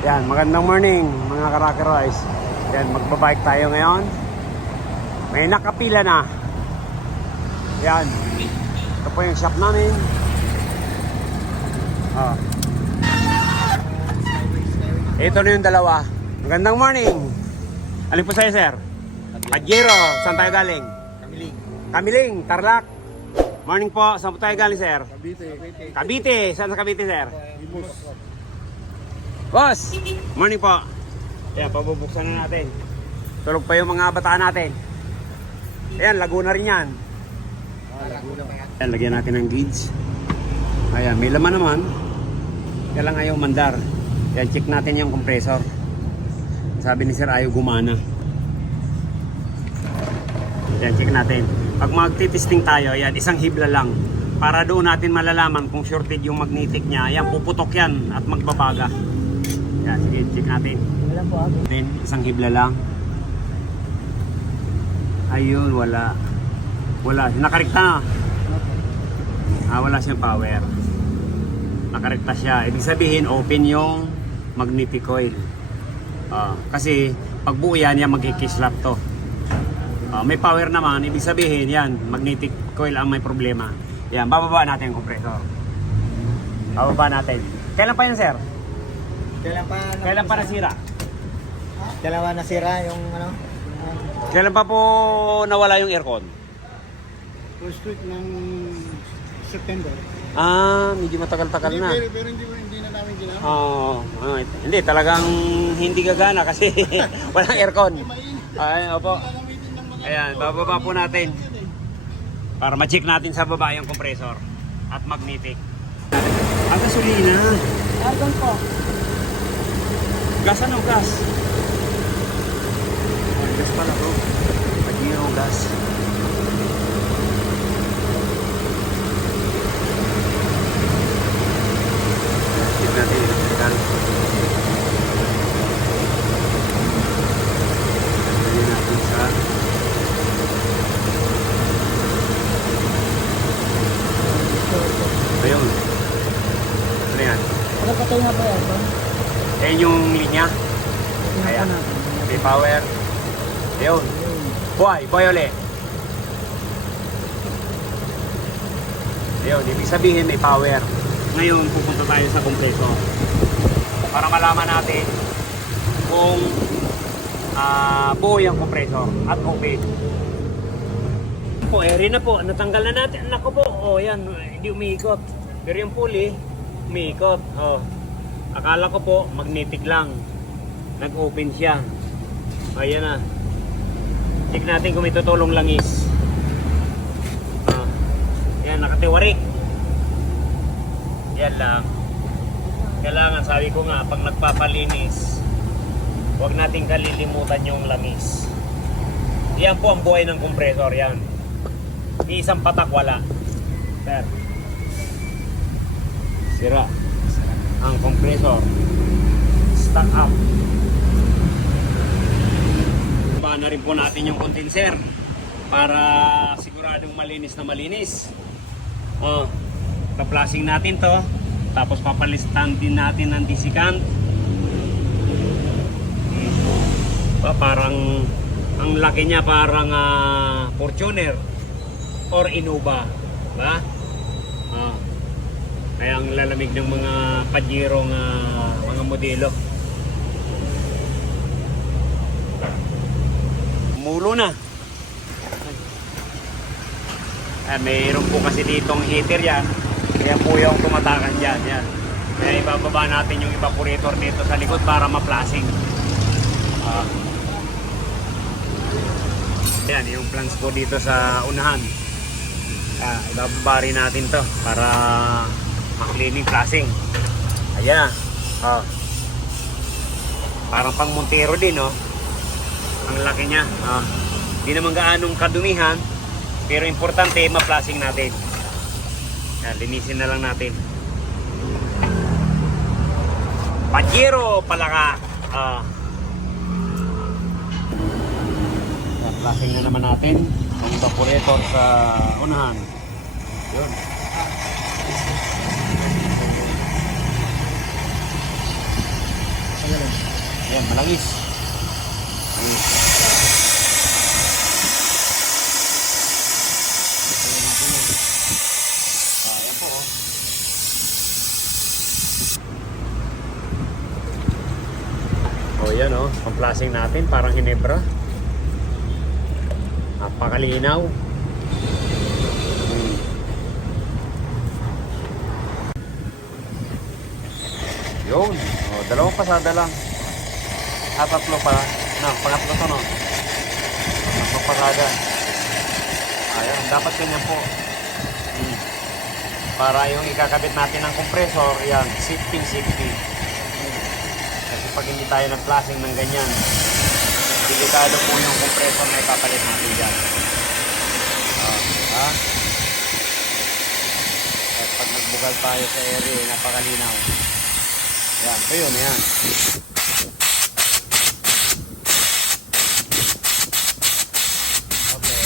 Yan, magandang morning mga ka-Rocky Roys. Yan, magbabike tayo ngayon. May nakapila na. Yan. Ito po yung shop namin. Ito na yung dalawa. Magandang morning. Alin po sa'yo, sir? Pajero, saan tayo galing? Kamiling. Kamiling, Tarlac. Morning po, saan po tayo galing, sir? Cavite. Cavite, saan sa Cavite, sir? Imus. Boss, morning po. Ayan, pabubuksan na natin. Tulog pa yung mga bataan natin. Ayan, Laguna rin yan. Laguna pa yan. Ayan, lagyan natin ng gauge. Ayan, may laman naman. Kaya lang ayaw mandar. Ayan, check natin yung compressor. Sabi ni sir, ayaw gumana. Ayan, check natin. Pag magti-testing tayo, ayan, isang hibla lang. Para doon natin malalaman kung shorted yung magnetic niya. Ayan, puputok yan at magbabaga. Ayan, sige, check natin. Wala po ako. Then, isang hibla lang. Ayun, wala. Wala. Nakarekta na. Wala siyang power. Nakarekta siya. Ibig sabihin, open yung magnetic coil. Kasi, pag buo yan, mag-i-kislap to. May power naman. Ibig sabihin, yan, magnetic coil ang may problema. Yan, bababa natin yung compressor. Bababa natin. Kailan pa yan, sir? Kailan pa nasira? Dalawa nasira yung ano? Kailan pa po nawala yung aircon? First week ng September. Medyo matagal-tagal na. Pero hindi na namin ginamit. Hindi, talagang hindi gagana kasi walang aircon. Ay, opo. Ayan, bababa po natin. Para ma-check natin sa baba yung compressor at magnetic. Gasolina. Argon po. Gas ano? Gas? Gas pala bro. Pajero gas. Check natin yung electrical. Lagyan natin sa ayun. Ano yan? Ano pa tayo na ba yan? Ayan yung linya. Ayan. May power. Ayun. Buhay ulit. Ayun, ibig sabihin may power. Ngayon, pupunta tayo sa compressor. Para malaman natin kung buo yung compressor at open. Po, eri na po. Natanggal na natin. Nako po. Yan. Hindi umiikot. Pero yung pulley, umiikot. Akala ko po, magnetic lang. Nag-open siya. Ayan na. Check natin kung may tutulong langis. Yan, nakatiwarik. Yan lang. Kailangan, sabi ko nga, pag nagpapalinis, huwag natin kalilimutan yung langis. Yan po ang buhay ng compressor. Yan. Isang patak, wala. Sir. Sira. Ang compressor stuck up. Ba na rin po natin yung condenser para siguradong malinis na malinis. Pa-flushing natin to, tapos papalistan din natin ng desiccant. Parang ang laki niya parang Fortuner or Innova, ba? Kaya ang lalamig ng mga Pajero mga modelo. Mulo na. Mayroon po kasi ditong heater yan. Kaya po yung tumatakan dyan. Yan. Kaya ibababa natin yung evaporator nito sa likod para ma-flashing. Yan, yung plants po dito sa unahan. Ibababa rin natin to para ma-cleaning flashing. Ayan. Parang pang Montero din, no? Ang laki niya. Hindi naman gaanong kadumihan, pero importante ma-flashing natin. Yan, linisin na lang natin. Pajero palaka. Flashing na naman natin ang evaporator sa unahan. Yun. Ayan, malangis. Ayan po, oh. Oh, yan, oh. Pang-flashing natin, parang Hinebra. Napakalinaw. Yun. Oh, dalawang pasada lang. Tatlo pa. Pangatlo to, no? Tatlong pasada. Ayan, dapat ganyan po. Para yung ikakabit natin ng compressor, yan, safety. Kasi pag hindi tayo nag-flashing ng ganyan, delikado po yung compressor na ipapalit natin dyan. Ha? At pag nagbugal tayo sa area, napakalinaw. Yan, ito yun, yan. Okay.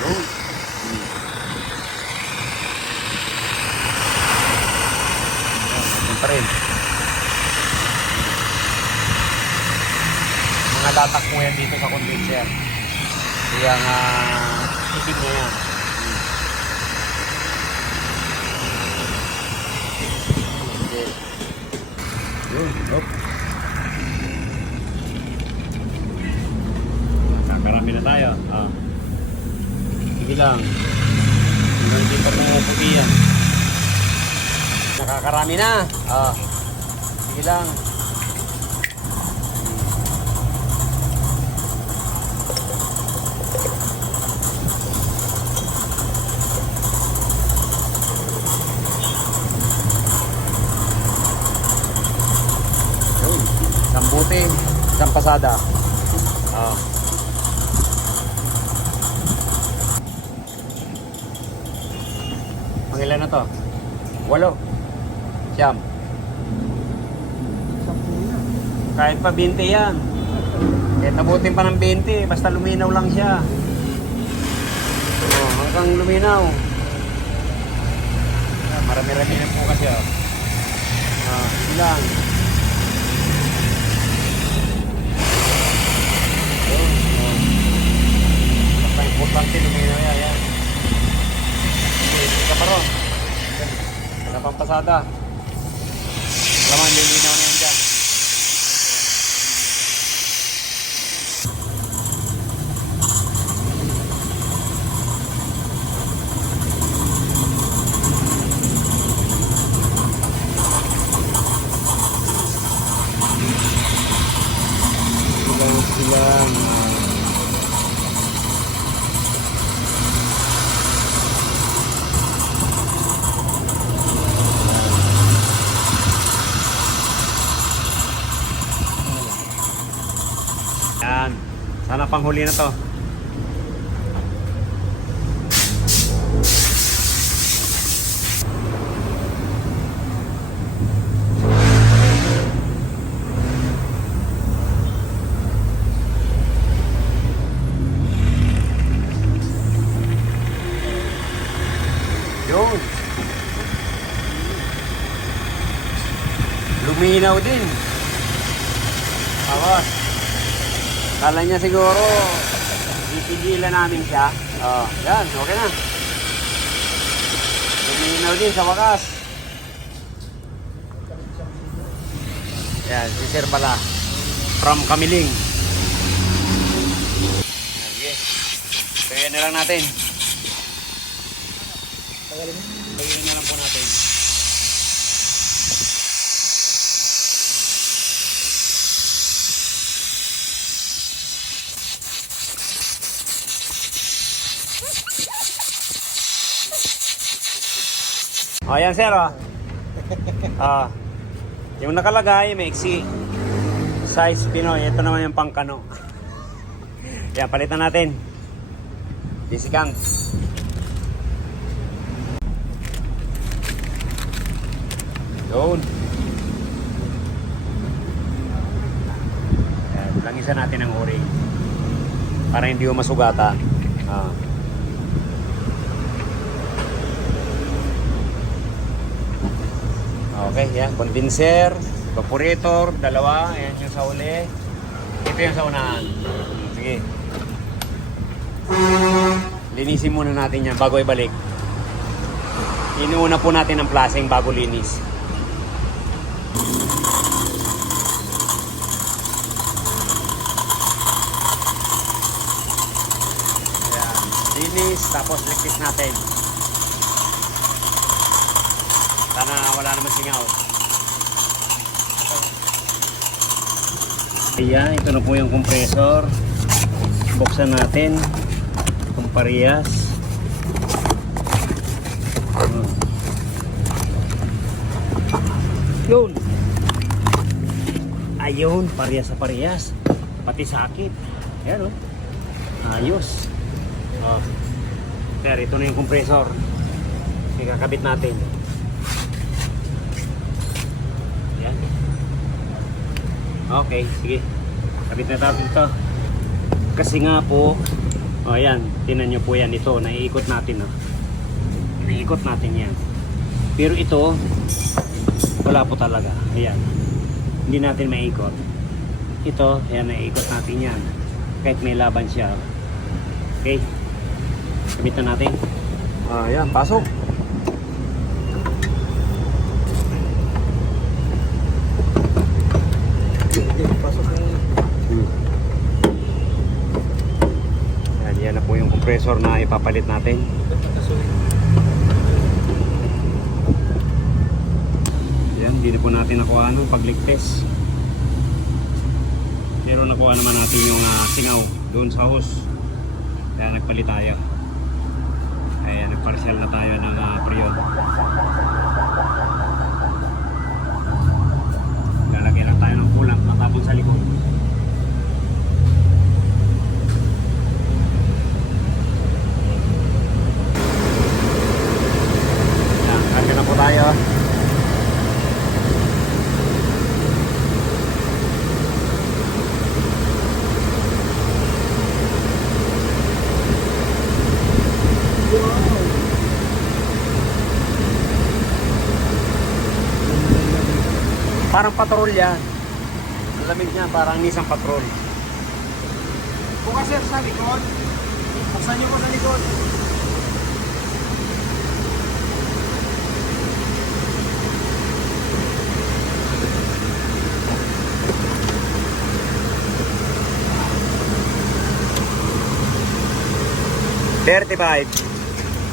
Yun. Yan, pa rin. Mga latak po yan dito sa condenser. Kaya nga, itim na yan. Yun, hop. Kakarami na tayo. Sige lang. Hindi pa pumuputi yan. Nakakarami na. Sige lang. Isang buti, isang pasada. Pangilan na to? 8. Siyam. Kahit pa 20 yan. Kahit nabutin pa ng 20, basta luminaw lang siya. Hanggang luminaw. Marami-rami na po kasi. Yun lang. Importante luminaw yan. Sige ka pa ron. Wala pang pasada. Laman lilinaw na yan dyan. Silang yan. Sana panghuli na to. Yun. Luminaw din. Awas. Kala niya siguro pipigilan namin siya. Yan, okay na. Luminaw din sa wakas. Yan, si Sir pala. From Kamiling. Sige. Kaya na lang natin. Pagawin na lang po natin. Ayan sir, yung nakalagay, maiksi. Size Pinoy. Ito naman yung pangkano. Yan, palitan natin. Disikang. Yun. Yan, langisan natin ang o-ring. Para hindi mo masugatan. Okay, yan. Condenser, evaporator, dalawa. Ayan yung sa uli. Ito yung sa unahan. Sige. Linisin muna natin yan bago ibalik. Inuuna po natin ang flashing bago linis. Ayan. Linis, tapos ligpit natin. Sana wala naman singaw. Ayan, ito na po yung compressor. Buksan natin. Itong parehas. Yun. Ayun, parehas sa parehas. Pati sakit. Ayan o. Ayos. Oh. Sir, ito na yung compressor. Ikakabit natin. Ayan. Okay, sige. Kabit na natin ito. Kasi nga po, oh ayan, tinan nyo po yan ito, naiikot natin. Naiikot natin yan. Pero ito, wala po talaga. Ayan. Hindi natin maikot. Ito, ayan, naiikot natin yan. Kahit may laban siya. Okay. Kabit na natin. Ayan, pasok. Yan na po yung compressor na ipapalit natin. Yan, hindi po natin nakuha ng pagligpis. Pero nakuha naman natin yung singaw doon sa hose. Kaya nagpalit tayo. Kaya nagparcel na tayo ng period. Lalagyan lang tayo ng kulang matapon sa likod. Na po tayo. Parang patrol yan. Ang lamig niya, parang Nissan Patrol. Bukas sir sa likod. Buksan niyo po sa likod.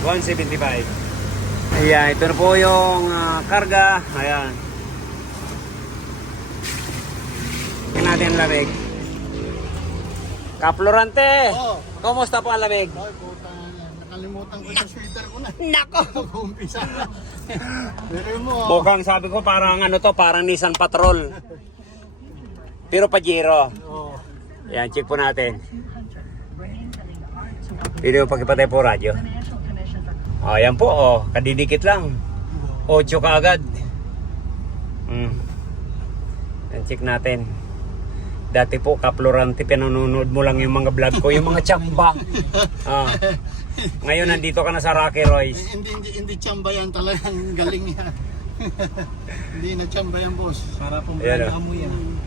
$175. Ayan, ito na po yung karga. Ayan. Tingnan natin ang lamig. Kaplorante! Oh. Kumusta po ang lamig? Ay, puta na. Nakalimutan ko sa sweater ko na. Nako! Mag-uumpisa na. Pero mo, Mukhang sabi ko parang ano to, parang Nissan Patrol. Pero Pajero. oh. Ayan, check po natin. Pwede mo pagkipatay po radyo. O, ayan po, oh, kadidikit lang. 8 ka agad. Ayan, check natin. Dati po, kaplorante, pinanonood mo lang yung mga vlog ko, yung mga tsamba. Ngayon, nandito ka na sa Rocky Royce. Hindi tsamba yan, talagang galing yan. Hindi na tsamba yan, boss. Para pong Ayan, branda mo yan.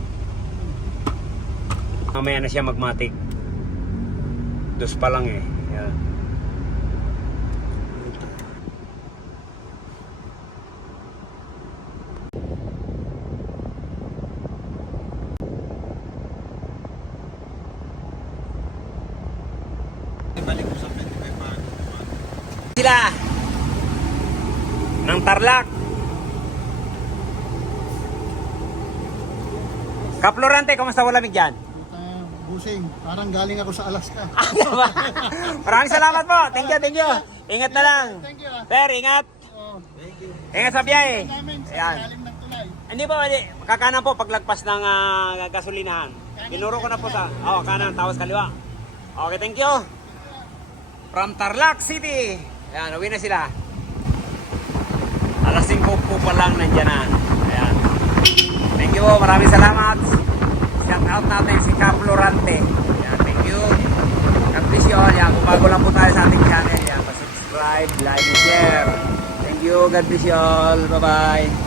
Mamaya na siya magmatic. Dos pa lang eh. Ayan. Balik mo sa 25 pag. Sila ng Tarlac. Kaplorante, kumusta walamig dyan? Busing, parang galing ako sa Alaska. Maraming salamat po. Thank you, thank you. Ingat na lang. Thank you. Sir, ingat. Oh, thank you. Ingat sa biyahe. Namin sa Ayan. galing ng tulay. Hindi po, kakanan po paglagpas ng gasolinahan. Tinuro ko na po sa, kanan, tapos kaliwa. Okay, thank you. From Tarlac City. Ayan, uwi na sila. Alas 5 po pa lang nandiyan na. Ayan. Thank you, maraming salamat. Shout out natin si Kaplorante. Ayan, thank you. God bless you all. Ayan, kung bago lang po tayo sa ating channel, ayan, pa-subscribe, like, and share. Thank you, God bless you all. Bye-bye.